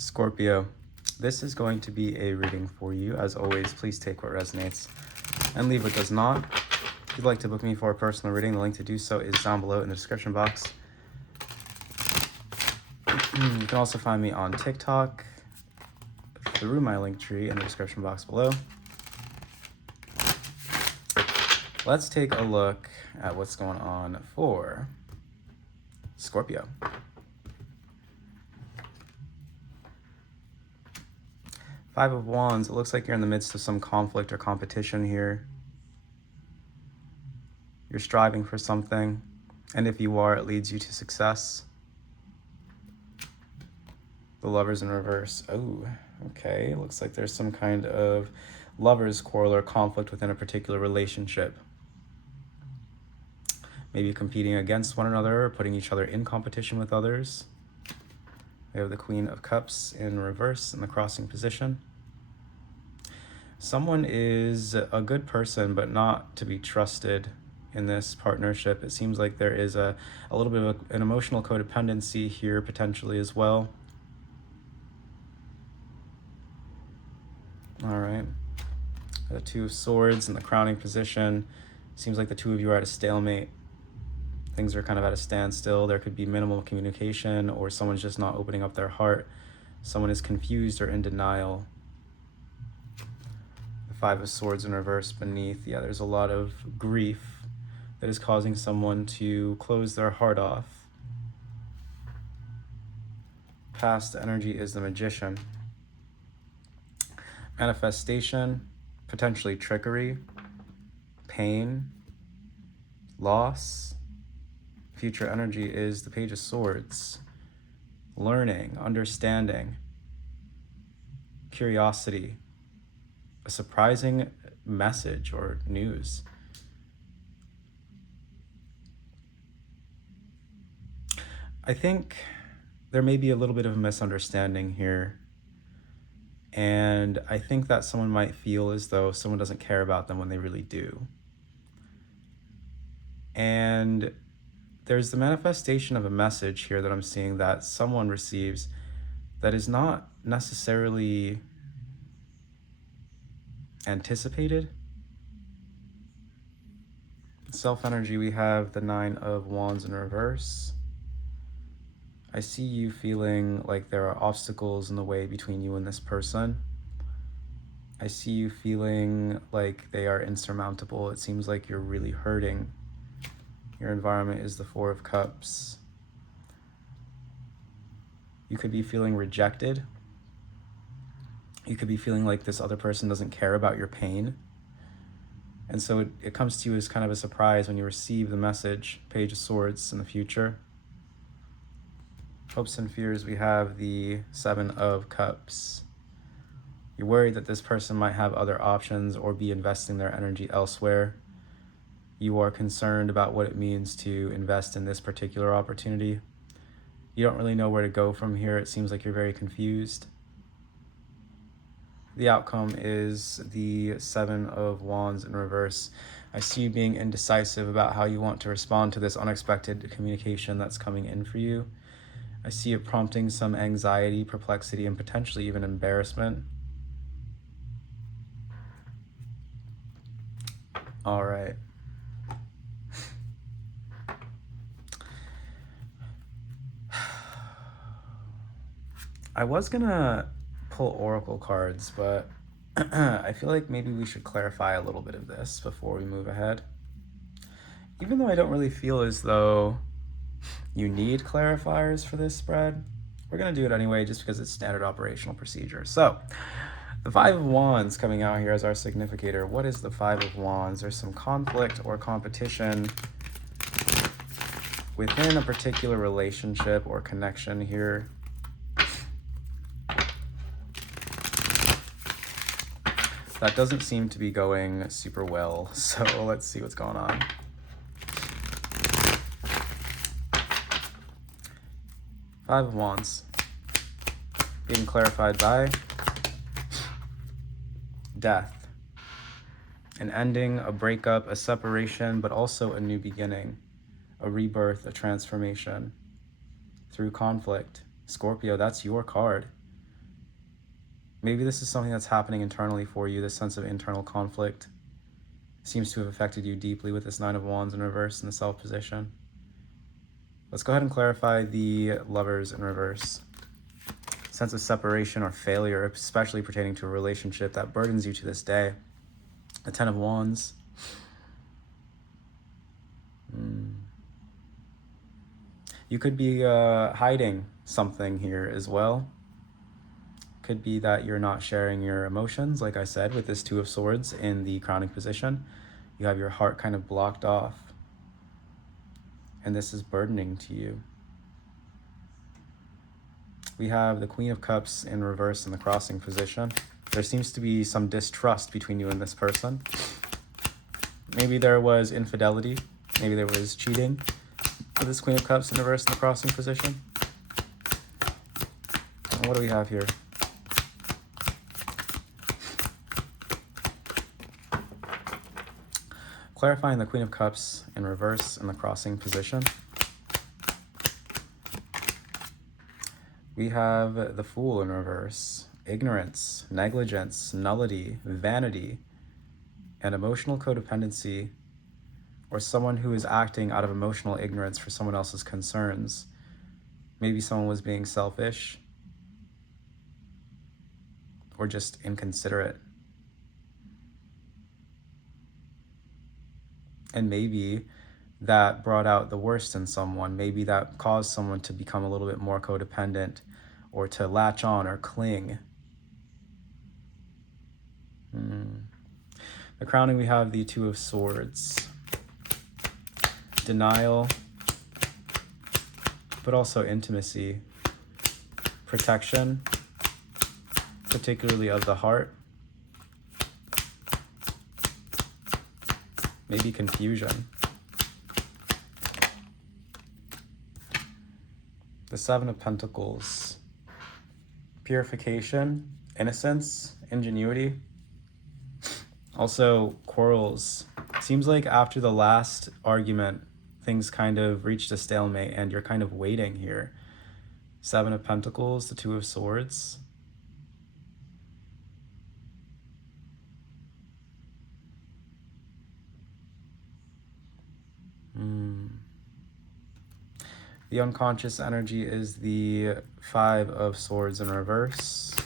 Scorpio, this is going to be a reading for you. As always, please take what resonates and leave what does not. If you'd like to book me for a personal reading, the link to do so is down below in the description box. You can also find me on TikTok through my link tree in the description box below. Let's take a look at what's going on for Scorpio. Five of Wands, it looks like you're in the midst of some conflict or competition here. You're striving for something, and if you are, it leads you to success. The Lovers in reverse. Oh, okay. Looks like there's some kind of lover's quarrel or conflict within a particular relationship. Maybe competing against one another or putting each other in competition with others. We have the Queen of Cups in reverse in the crossing position. Someone is a good person, but not to be trusted in this partnership. It seems like there is a little bit of an emotional codependency here potentially as well. All right. The Two of Swords in the crowning position. Seems like the two of you are at a stalemate. Things are kind of at a standstill. There could be minimal communication, or someone's just not opening up their heart. Someone is confused or in denial. The Five of Swords in reverse beneath. Yeah, there's a lot of grief that is causing someone to close their heart off. Past energy is the Magician. Manifestation, potentially trickery, pain, loss. Future energy is the Page of Swords. Learning, understanding, curiosity, a surprising message or news. I think there may be a little bit of a misunderstanding here. And I think that someone might feel as though someone doesn't care about them when they really do. And there's the manifestation of a message here that I'm seeing that someone receives that is not necessarily anticipated. Self-energy, we have the Nine of Wands in reverse. I see you feeling like there are obstacles in the way between you and this person. I see you feeling like they are insurmountable. It seems like you're really hurting. Your environment is the Four of Cups. You could be feeling rejected. You could be feeling like this other person doesn't care about your pain. And so it comes to you as kind of a surprise when you receive the message, Page of Swords in the future. Hopes and fears, we have the Seven of Cups. You're worried that this person might have other options or be investing their energy elsewhere. You are concerned about what it means to invest in this particular opportunity. You don't really know where to go from here. It seems like you're very confused. The outcome is the Seven of Wands in reverse. I see you being indecisive about how you want to respond to this unexpected communication that's coming in for you. I see it prompting some anxiety, perplexity, and potentially even embarrassment. All right. I was gonna pull oracle cards, but I feel like maybe we should clarify a little bit of this before we move ahead. Even though I don't really feel as though you need clarifiers for this spread, we're gonna do it anyway just because it's standard operational procedure. So the Five of Wands coming out here as our significator. What is the Five of Wands? There's some conflict or competition within a particular relationship or connection here. That doesn't seem to be going super well, so let's see what's going on. Five of Wands being clarified by death, an ending, a breakup, a separation, but also a new beginning, a rebirth, a transformation through conflict. Scorpio, that's your card. Maybe this is something that's happening internally for you. This sense of internal conflict seems to have affected you deeply with this Nine of Wands in reverse in the Self position. Let's go ahead and clarify the Lovers in reverse. Sense of separation or failure, especially pertaining to a relationship that burdens you to this day. The Ten of Wands. You could be hiding something here as well. Could be that you're not sharing your emotions, like I said, with this Two of Swords in the crowning position. You have your heart kind of blocked off, and this is burdening to you. We have the Queen of Cups in reverse in the crossing position. There seems to be some distrust between you and this person. Maybe there was infidelity. Maybe there was cheating with this Queen of Cups in reverse in the crossing position. And what do we have here? Clarifying the Queen of Cups in reverse in the crossing position. We have the Fool in reverse. Ignorance, negligence, nullity, vanity, and emotional codependency, or someone who is acting out of emotional ignorance for someone else's concerns. Maybe someone was being selfish or just inconsiderate. And maybe that brought out the worst in someone. Maybe that caused someone to become a little bit more codependent or to latch on or cling. The crowning, we have the Two of Swords. Denial, but also intimacy. Protection, particularly of the heart. Maybe confusion. The Seven of Pentacles. Purification, innocence, ingenuity. Also, quarrels. Seems like after the last argument, things kind of reached a stalemate and you're kind of waiting here. Seven of Pentacles, the Two of Swords. The unconscious energy is the Five of Swords in reverse.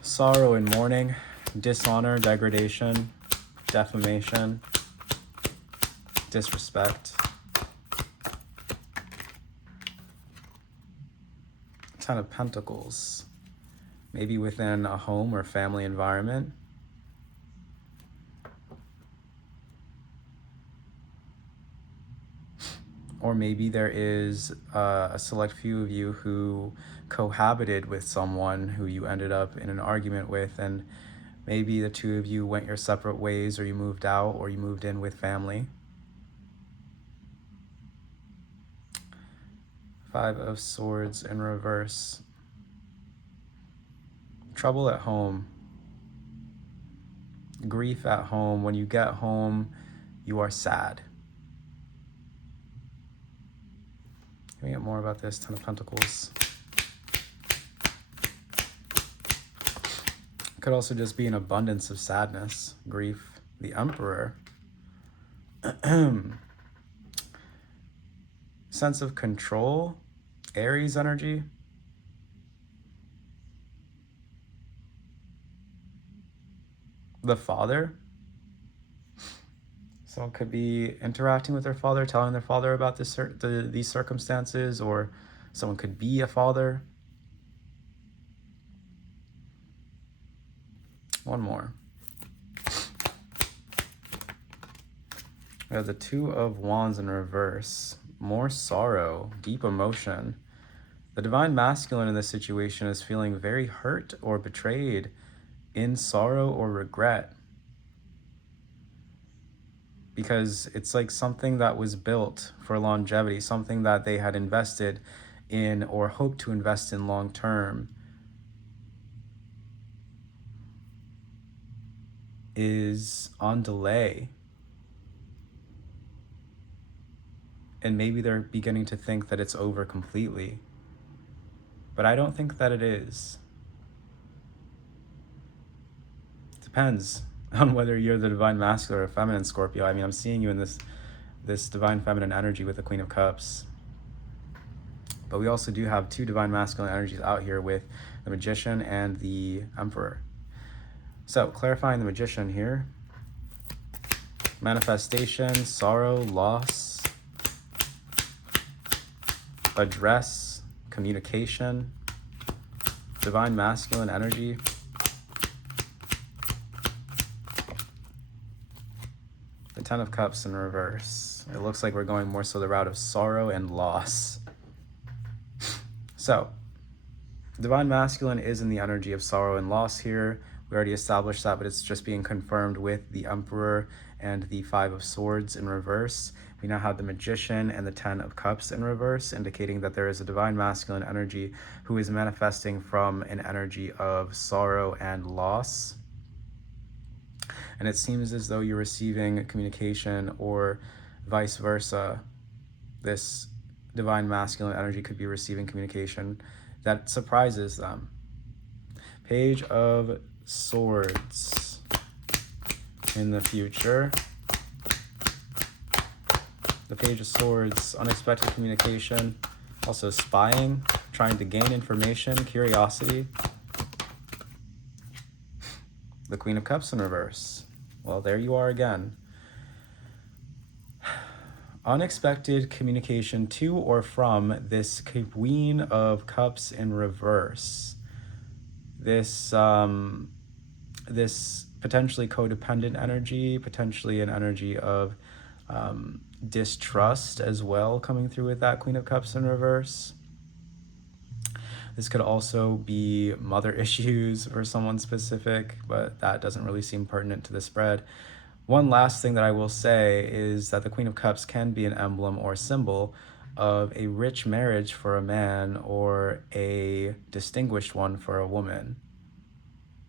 Sorrow and mourning, dishonor, degradation, defamation, disrespect. Ten of Pentacles, maybe within a home or family environment. Or maybe there is a select few of you who cohabited with someone who you ended up in an argument with, and maybe the two of you went your separate ways, or you moved out, or you moved in with family. Five of Swords in reverse. Trouble at home. Grief at home. When you get home, you are sad. Can we get more about this? Ten of Pentacles. Could also just be an abundance of sadness, grief. The Emperor. Sense of control. Aries energy. The Father. Someone could be interacting with their father, telling their father about these circumstances, or someone could be a father. One more. We have the Two of Wands in reverse. More sorrow, deep emotion. The Divine Masculine in this situation is feeling very hurt or betrayed, in sorrow or regret. Because it's like something that was built for longevity, something that they had invested in or hoped to invest in long term, is on delay. And maybe they're beginning to think that it's over completely. but I don't think that it is. Depends on whether you're the divine masculine or feminine Scorpio. I mean, I'm seeing you in this divine feminine energy with the Queen of Cups. But we also do have two divine masculine energies out here with the Magician and the Emperor. So, clarifying the Magician here. Manifestation, sorrow, loss, address, communication, divine masculine energy. The Ten of Cups in reverse. It looks like we're going more so the route of sorrow and loss. So, divine masculine is in the energy of sorrow and loss here. We already established that, but it's just being confirmed with the Emperor and the Five of Swords in reverse. We now have the Magician and the Ten of Cups in reverse, indicating that there is a divine masculine energy who is manifesting from an energy of sorrow and loss. And it seems as though you're receiving communication, or vice versa. This divine masculine energy could be receiving communication that surprises them. Page of Swords in the future. The Page of Swords, unexpected communication, also spying, trying to gain information, curiosity. The Queen of Cups in reverse. Well, there you are again. Unexpected communication to or from this Queen of Cups in reverse. This potentially codependent energy, potentially an energy of distrust as well, coming through with that Queen of Cups in reverse. This could also be mother issues for someone specific, but that doesn't really seem pertinent to the spread. One last thing that I will say is that the Queen of Cups can be an emblem or symbol of a rich marriage for a man or a distinguished one for a woman.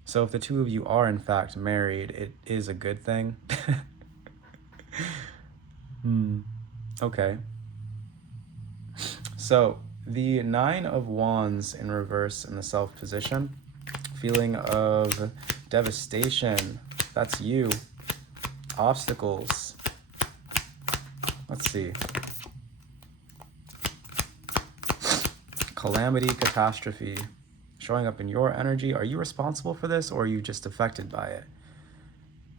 So if the two of you are in fact married, it is a good thing. Okay. So the Nine of Wands in reverse in the Self position. Feeling of devastation. That's you. Obstacles. Let's see. Calamity, catastrophe. Showing up in your energy. Are you responsible for this, or are you just affected by it?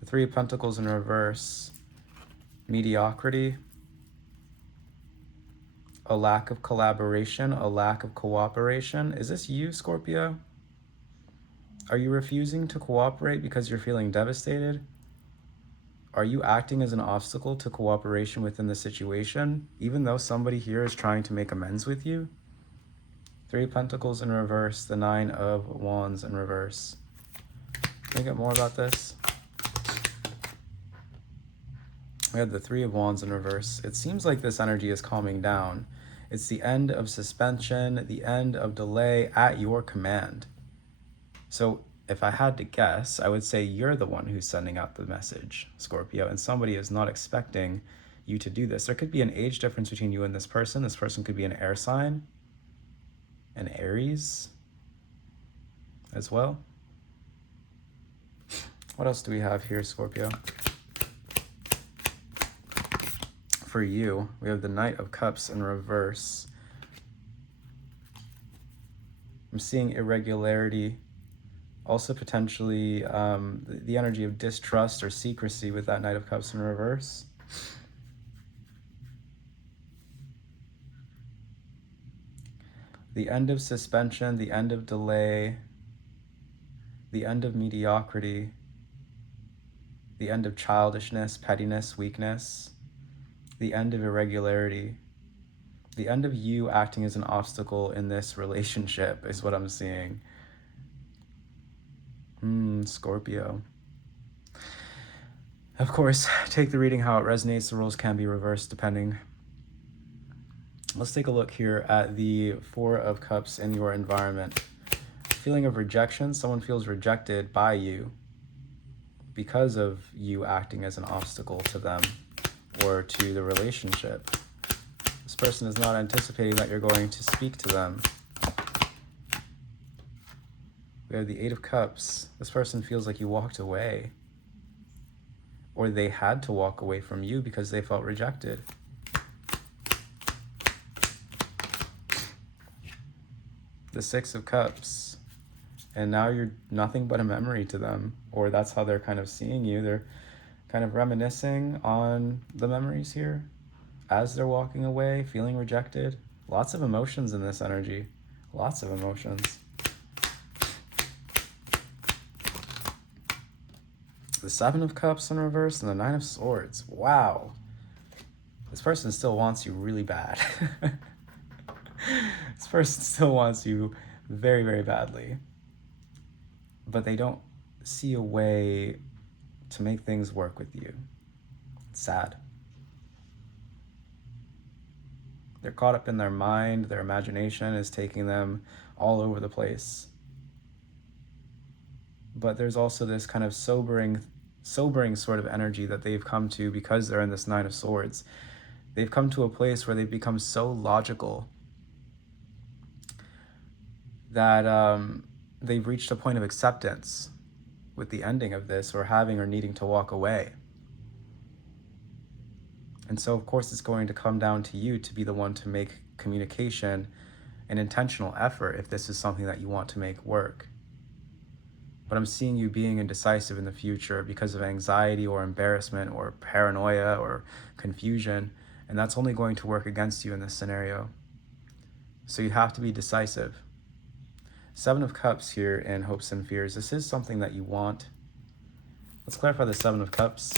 The Three of Pentacles in reverse. Mediocrity. A lack of collaboration, a lack of cooperation. Is this you, Scorpio? Are you refusing to cooperate because you're feeling devastated? Are you acting as an obstacle to cooperation within the situation, even though somebody here is trying to make amends with you? Three of Pentacles in reverse, the Nine of Wands in reverse. Can we get more about this? We had the Three of Wands in reverse. It seems like this energy is calming down. It's the end of suspension, the end of delay at your command. So if I had to guess, I would say you're the one who's sending out the message, Scorpio, and somebody is not expecting you to do this. There could be an age difference between you and this person. This person could be an air sign, an Aries as well. What else do we have here, Scorpio? For you, we have the Knight of Cups in reverse. I'm seeing irregularity, also potentially the energy of distrust or secrecy with that Knight of Cups in reverse. The end of suspension, the end of delay, the end of mediocrity, the end of childishness, pettiness, weakness, the end of irregularity, the end of you acting as an obstacle in this relationship is what I'm seeing. Scorpio. Of course, take the reading how it resonates. The rules can be reversed depending. Let's take a look here at the Four of Cups in your environment. Feeling of rejection. Someone feels rejected by you because of you acting as an obstacle to them or to the relationship. This person is not anticipating that you're going to speak to them. We have the Eight of Cups. This person feels like you walked away, or they had to walk away from you because they felt rejected. The Six of Cups. And now you're nothing but a memory to them, or that's how they're kind of seeing you. They're kind of reminiscing on the memories here as they're walking away, feeling rejected. Lots of emotions in this energy. Lots of emotions. The Seven of Cups in reverse and the Nine of Swords. Wow. This person still wants you really bad. This person still wants you very, very badly. But they don't see a way to make things work with you. It's sad. They're caught up in their mind. Their imagination is taking them all over the place. But there's also this kind of sobering sort of energy that they've come to because they're in this Nine of Swords. They've come to a place where they've become so logical that they've reached a point of acceptance with the ending of this, or having or needing to walk away. And so, of course, it's going to come down to you to be the one to make communication an intentional effort if this is something that you want to make work. But I'm seeing you being indecisive in the future because of anxiety or embarrassment or paranoia or confusion, and that's only going to work against you in this scenario. So you have to be decisive. Seven of Cups here in Hopes and Fears. This is something that you want. Let's clarify the Seven of Cups.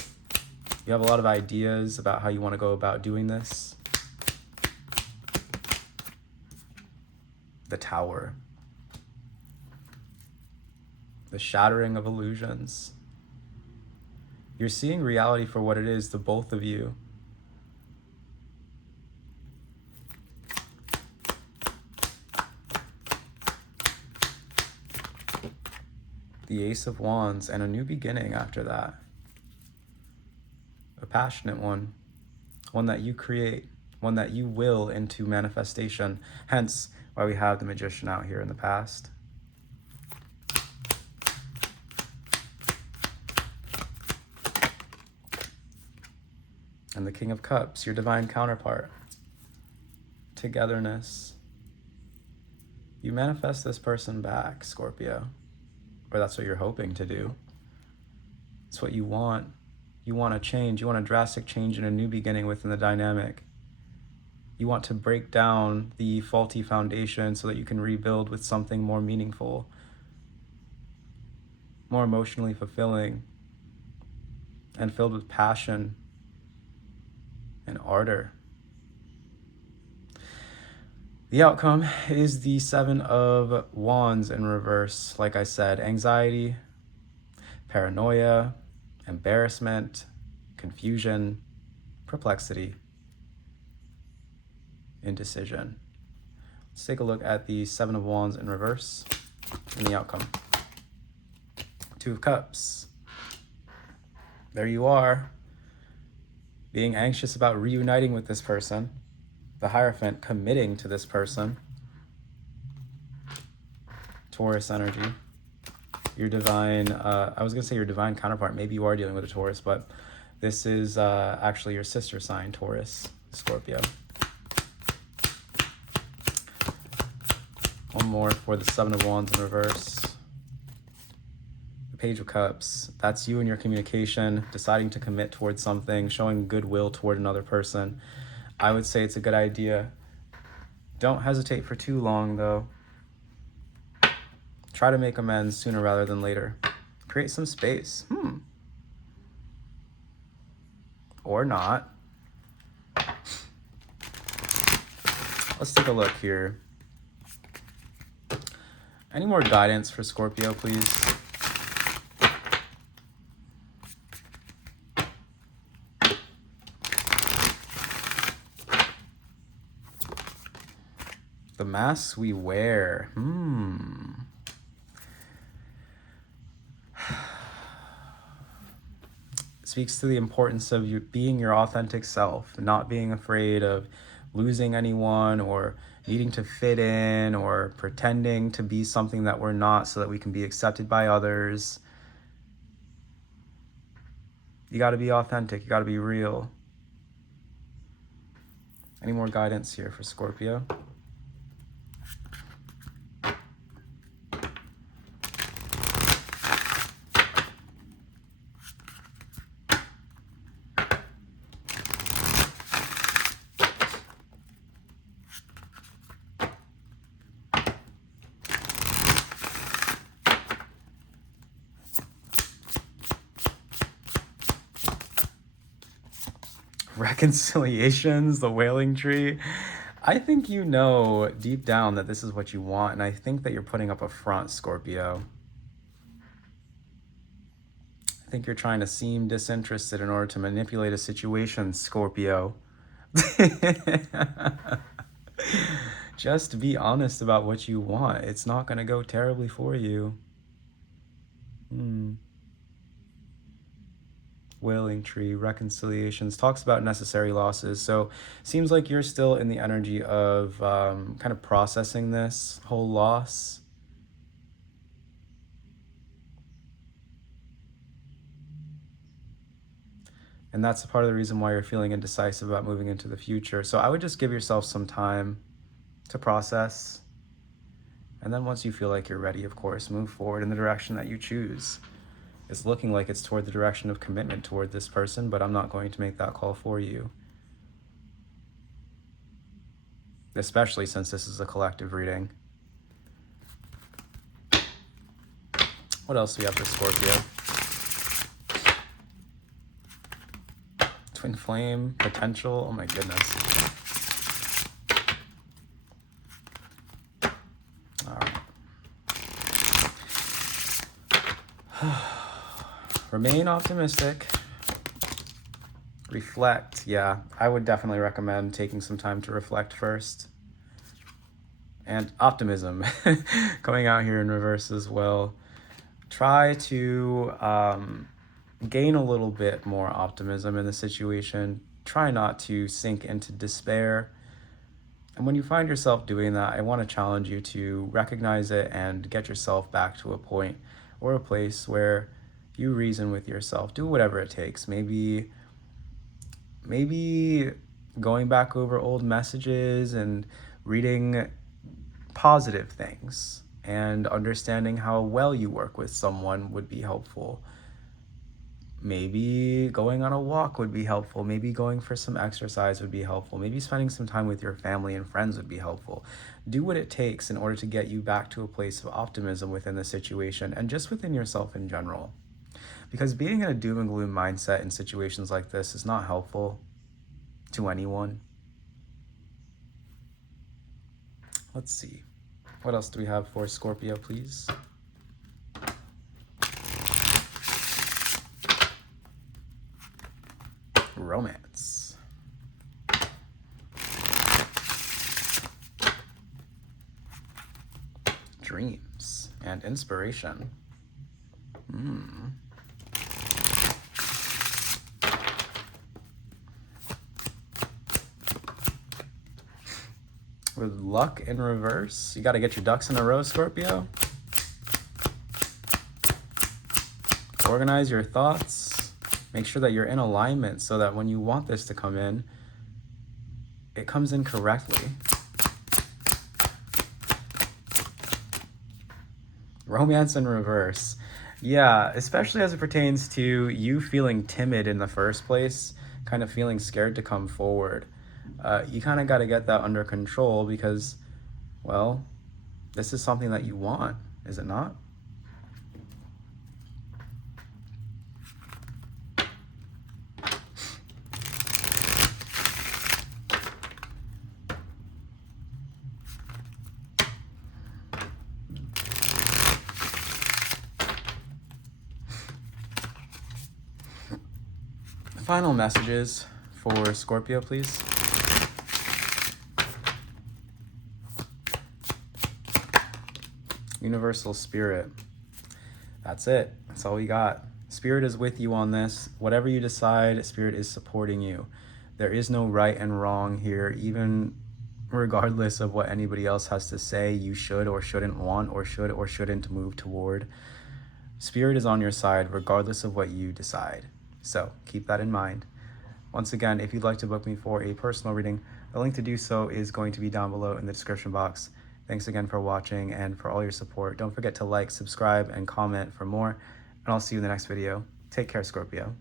You have a lot of ideas about how you want to go about doing this. The Tower. The shattering of illusions. You're seeing reality for what it is, the both of you. The Ace of Wands, and a new beginning after that. A passionate one. One that you create. One that you will into manifestation. Hence why we have the Magician out here in the past. And the King of Cups, your divine counterpart. Togetherness. You manifest this person back, Scorpio. Or that's what you're hoping to do. It's what you want. You want a change. You want a drastic change and a new beginning within the dynamic. You want to break down the faulty foundation so that you can rebuild with something more meaningful, more emotionally fulfilling, and filled with passion and ardor. The outcome is the Seven of Wands in reverse. Like I said, anxiety, paranoia, embarrassment, confusion, perplexity, indecision. Let's take a look at the Seven of Wands in reverse and the outcome. Two of Cups. There you are, being anxious about reuniting with this person. The Hierophant, committing to this person. Taurus energy. Your divine, I was going to say your divine counterpart. Maybe you are dealing with a Taurus, but this is actually your sister sign, Taurus, Scorpio. One more for the Seven of Wands in reverse. The Page of Cups. That's you and your communication, deciding to commit towards something, showing goodwill toward another person. I would say it's a good idea. Don't hesitate for too long, though. Try to make amends sooner rather than later. Create some space. Or not. Let's take a look here. Any more guidance for Scorpio, please? The masks we wear. Speaks to the importance of you being your authentic self, not being afraid of losing anyone or needing to fit in or pretending to be something that we're not so that we can be accepted by others. You got to be authentic. You got to be real. Any more guidance here for Scorpio? Reconciliations, the wailing tree. I think you know deep down that this is what you want, and I think that you're putting up a front, Scorpio. I think you're trying to seem disinterested in order to manipulate a situation, Scorpio. Just be honest about what you want. It's not going to go terribly for you. Wailing tree, reconciliations, talks about necessary losses. So seems like you're still in the energy of kind of processing this whole loss. And that's part of the reason why you're feeling indecisive about moving into the future. So I would just give yourself some time to process. And then once you feel like you're ready, of course, move forward in the direction that you choose. It's looking like it's toward the direction of commitment toward this person, but I'm not going to make that call for you. Especially since this is a collective reading. What else do we have for Scorpio? Twin flame, potential, oh my goodness. All right. Remain optimistic. Reflect. Yeah, I would definitely recommend taking some time to reflect first. And optimism coming out here in reverse as well. Try to gain a little bit more optimism in the situation. Try not to sink into despair. And when you find yourself doing that, I want to challenge you to recognize it and get yourself back to a point or a place where you reason with yourself. Do whatever it takes. Maybe going back over old messages and reading positive things and understanding how well you work with someone would be helpful. Maybe going on a walk would be helpful. Maybe going for some exercise would be helpful. Maybe spending some time with your family and friends would be helpful. Do what it takes in order to get you back to a place of optimism within the situation and just within yourself in general. Because being in a doom and gloom mindset in situations like this is not helpful to anyone. Let's see. What else do we have for Scorpio, please? Romance. Dreams and inspiration. With luck in reverse, you got to get your ducks in a row, Scorpio. Organize your thoughts. Make sure that you're in alignment so that when you want this to come in, it comes in correctly. Romance in reverse. Yeah, especially as it pertains to you feeling timid in the first place, kind of feeling scared to come forward. You kind of got to get that under control because, well, this is something that you want, is it not? Final messages for Scorpio, please. Universal Spirit. That's it. That's all we got. Spirit is with you on this. Whatever you decide, Spirit is supporting you. There is no right and wrong here. Even regardless of what anybody else has to say you should or shouldn't want or should or shouldn't move toward. Spirit is on your side regardless of what you decide. So keep that in mind. Once again, if you'd like to book me for a personal reading, the link to do so is going to be down below in the description box. Thanks again for watching and for all your support. Don't forget to like, subscribe, and comment for more, and I'll see you in the next video. Take care, Scorpio.